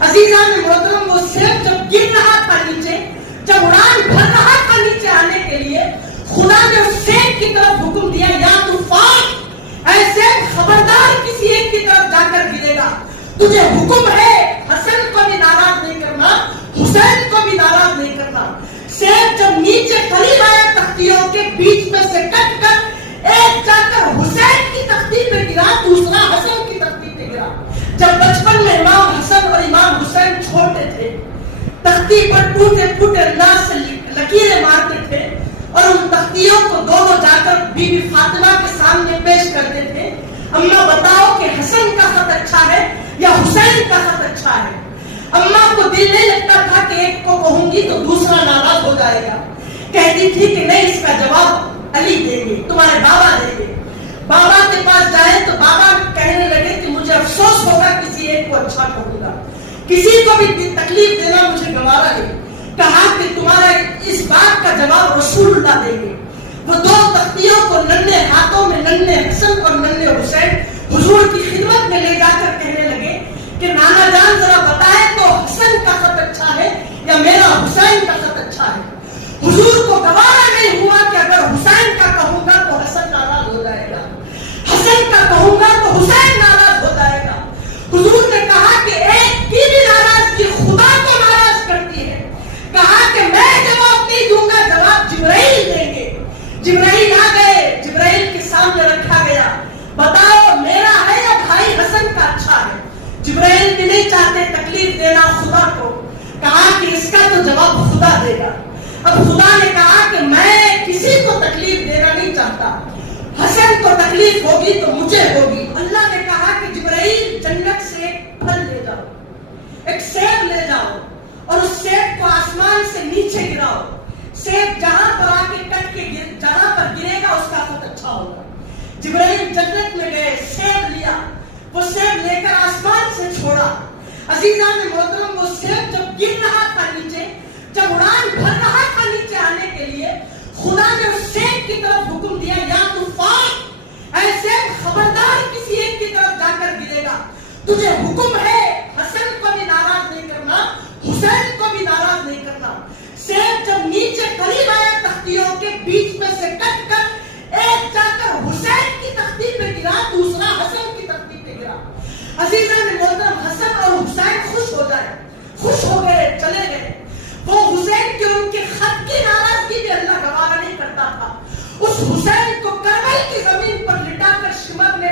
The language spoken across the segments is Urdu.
عزیزان محترم وہ سیب جب گر رہا تھا نیچے، جب اڑان بھر رہا تھا نیچے آنے کے لیے، خدا نے اس سیب کی طرف حکم دیا یا طوفان اے سیب خبردار کسی ایک کی طرف جا کر گرے گا، تجھے حکم ہے حسن کو بھی ناراض نہیں کرنا، حسین کو بھی ناراض نہیں کرنا۔ سیب جب نیچے قریب آیا تختیوں کے بیچ میں سے کٹ کر ایک جا کر حسین کی تختی پہ گرا، دوسرا حسن کی تختی پہ گرا۔ جب بچپن میں امام حسن اور امام حسین چھوٹے تھے، تختی پر ٹوٹے ٹوٹے انداز سے لکیریں مارتے تھے اور ان تختیوں کو دونوں جا کر بی بی فاطمہ کے سامنے پیش کرتے تھے، اماں بتاؤ کہ حسن کا خط اچھا ہے یا حسین کا خط اچھا ہے؟ اماں کو دل نہیں لگتا تھا کہ ایک کو کہوں گی تو دوسرا ناراض ہو جائے گا، کہتی تھی کہ نہیں، اس کا جواب علی دیں گے، تمہارے بابا دیں گے۔ بابا کے پاس جائے تو بابا کہنے لگے کہ مجھے افسوس ہوگا کسی ایک کو اچھا کہوں گا، کسی کو بھی تکلیف دینا مجھے گوارا نہیں۔ کہا کہ تمہارا اس بات کا جواب رسول اللہ دیں گے۔ وہ دو تختیوں کو ننھے ہاتھوں میں ننھے حسن اور ننھے حسین حضور کی خدمت میں لے جا کر کہنے لگے کہ نانا جان ذرا بتائے تو حسن کا خط اچھا ہے یا میرا حسین کا خط اچھا ہے؟ حضور کو گوارا نہیں ہوا کہ اگر حسین کا کہوں گا تو حسن ناراض ہو جائے گا، حسن کا کہوں گا تو حسین ناراض ہو جائے گا۔ حضور نے کہا کہ ایک کی بھی ناراضگی خدا کو ناراض کرتی ہے۔ کہا کہ میں جواب نہیں دوں گا، جواب جبرائیل دیں گے۔ جبرائیل آ گئے، جبرائیل کے سامنے رکھا گیا، بتاؤ میرا ہے یا بھائی حسن کا اچھا ہے؟ جبرائیل بھی نہیں چاہتے تکلیف دینا خدا کو، کہا کہ اس کا تو جواب خدا دے گا۔ اب خدا نے کہا کہ میں کسی کو تکلیف دینا نہیں چاہتا، حسن کو تکلیف ہوگی تو مجھے ہوگی۔ اللہ نے کہا کہ جبرائیل جنت سے ایک پھل لے جاؤ، ایک سیب لے جاؤ اور اس سیب کو آسمان سے نیچے گراؤ، سیب جہاں پر آ کے کٹ کے جہاں پر گرے گا اس کا خط اچھا ہوگا۔ جبرائیل جنت میں گئے، سیب لیا، وہ سیب لے کر آسمان سے چھوڑا۔ عزیزان محترم وہ سیب جب گر رہا تھا نیچے، جب اڑان بھر رہا تھا نیچے آنے کے لیے، خدا نے اس سیب کی طرف حکم دیا یا طوفان اے سیب خبردار کسی ایک کی طرف جا کر گرے گا، تجھے حکم ہے حسن کو بھی ناراض نہیں کرنا، حسین کو بھی ناراض نہیں کرنا۔ سیب جب نیچے قریب آیا تختیوں کے بیچ میں سے کٹ کر ایک جا کر حسین کی تختی پہ گرا، دوسرا حسن کی تختی پہ گرا۔ عزیزان محترم حسن اور حسین خوش ہو جائے، خوش ہو گئے، چلے گئے۔ وہ حسین کے ان کے خط کی ناراضگی بھی اللہ گوارا نہیں کرتا تھا۔ اس حسین کو کربل کی زمین پر لٹا کر شمر نے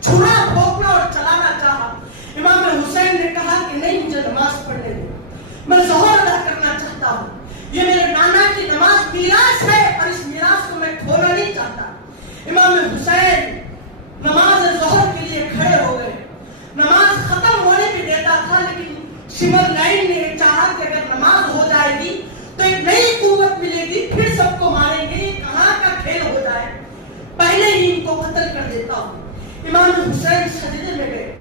چھڑا بھونکنا اور چلانا چاہا۔ امام حسین نے کہا کہ نہیں، مجھے نماز پڑھنے دو، میں ظہر ادا کرنا چاہتا ہوں، یہ میرے نانا کی نماز میراث ہے اور اس میراث کو میں کھونا نہیں چاہتا۔ امام حسین نماز ظہر کے لیے کھڑے ہو گئے، نماز ختم ہونے بھی دیتا تھا، لیکن شمر لائن نے چاہا کہ اگر نماز ہو جائے گی تو ایک نئی قوت ملے گی، پھر سب کو ماریں گے، کہاں کا کھیل ہو جائے، پہلے ہی ان کو قتل کر دیتا ہوں۔ امام حسین